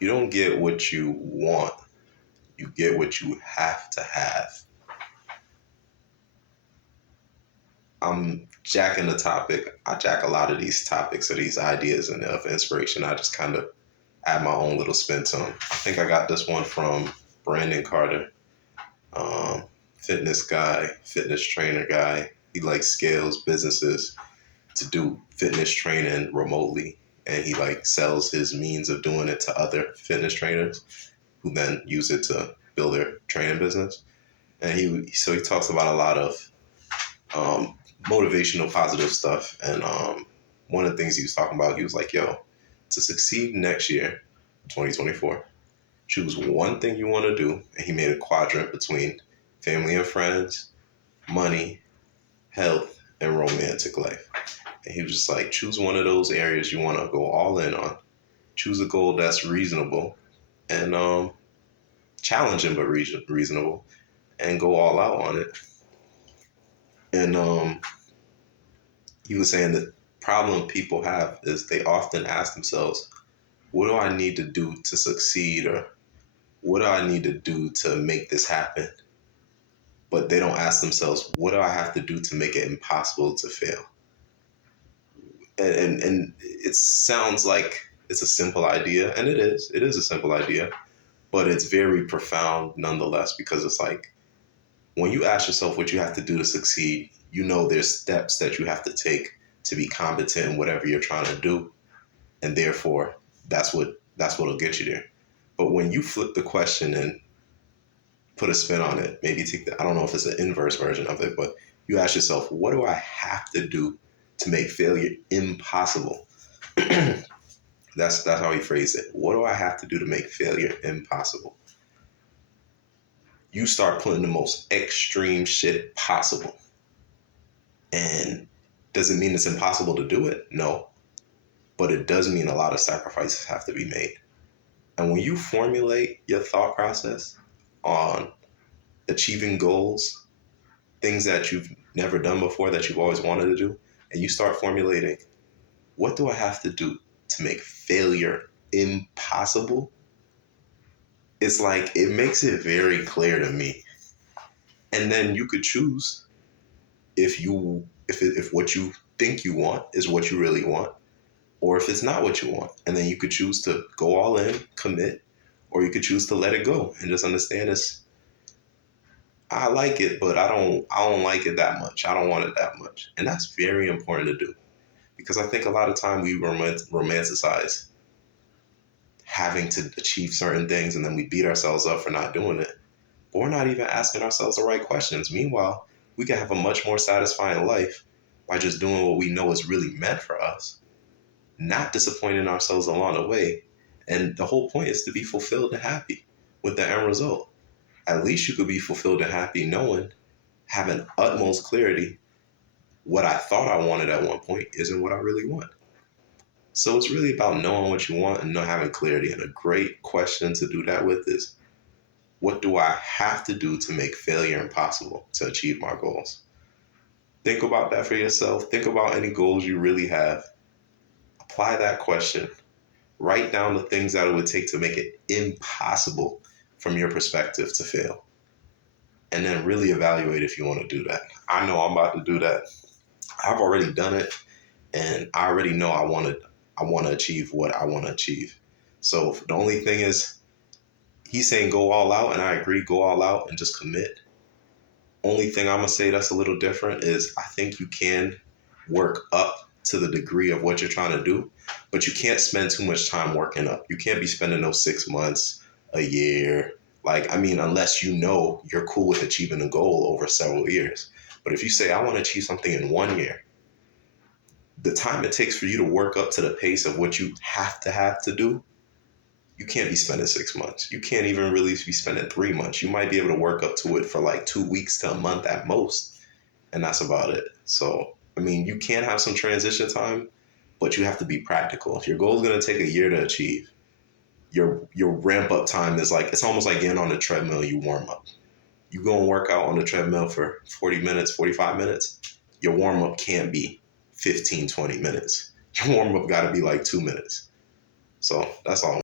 You don't get what you want. You get what you have to have. I'm jacking the topic. I jack a lot of these topics or these ideas and of inspiration. I just kind of add my own little spin to them. I think I got this one from Brandon Carter, um, fitness guy, fitness trainer guy. He like scales businesses to do fitness training remotely, and he like sells his means of doing it to other fitness trainers who then use it to build their training business. And he talks about a lot of motivational, positive stuff. And one of the things he was talking about, he was like, "Yo, to succeed next year, 2024, choose one thing you want to do." And he made a quadrant between family and friends, money, health, and romantic life. And he was just like, choose one of those areas you want to go all in on. Choose a goal that's reasonable and challenging but reasonable, and go all out on it. And he was saying the problem people have is they often ask themselves, what do I need to do to succeed, or what do I need to do to make this happen? But they don't ask themselves, what do I have to do to make it impossible to fail? And it sounds like it's a simple idea, and it is a simple idea, but it's very profound nonetheless, because it's like when you ask yourself what you have to do to succeed, you know there's steps that you have to take to be competent in whatever you're trying to do, and therefore that's what'll get you there. But when you flip the question and put a spin on it, maybe take I don't know if it's an inverse version of it, but you ask yourself, what do I have to do to make failure impossible? That's how he phrased it. What do I have to do to make failure impossible? You start putting the most extreme shit possible. And does it mean it's impossible to do it? No. But it does mean a lot of sacrifices have to be made. And when you formulate your thought process on achieving goals, things that you've never done before that you've always wanted to do, and you start formulating, what do I have to do to make failure impossible? It's like, it makes it very clear to me. And then you could choose if what you think you want is what you really want, or if it's not what you want. And then you could choose to go all in, commit, or you could choose to let it go and just understand this. I like it, but I don't like it that much. I don't want it that much. And that's very important to do, because I think a lot of time we romanticize having to achieve certain things, and then we beat ourselves up for not doing it. But we're not even asking ourselves the right questions. Meanwhile, we can have a much more satisfying life by just doing what we know is really meant for us, not disappointing ourselves along the way. And the whole point is to be fulfilled and happy with the end result. At least you could be fulfilled and happy knowing, having utmost clarity, what I thought I wanted at one point isn't what I really want. So it's really about knowing what you want and not having clarity. And a great question to do that with is, what do I have to do to make failure impossible to achieve my goals? Think about that for yourself. Think about any goals you really have. Apply that question. Write down the things that it would take to make it impossible from your perspective to fail. And then really evaluate if you want to do that. I know I'm about to do that. I've already done it, and I already know I want to achieve what I want to achieve. So the only thing is, he's saying go all out, and I agree, go all out and just commit. Only thing I'm going to say that's a little different is I think you can work up to the degree of what you're trying to do, but you can't spend too much time working up. You can't be spending those 6 months, a year. Unless you know you're cool with achieving a goal over several years. But if you say, I want to achieve something in 1 year, the time it takes for you to work up to the pace of what you have to do, you can't be spending 6 months. You can't even really be spending 3 months. You might be able to work up to it for like 2 weeks to a month at most. And that's about it. So, you can have some transition time, but you have to be practical. If your goal is going to take a year to achieve, your ramp up time is like, it's almost like getting on the treadmill, you warm up. You go and work out on the treadmill for 40 minutes, 45 minutes. Your warm up can't be 15, 20 minutes. Your warm up got to be like 2 minutes. So that's all.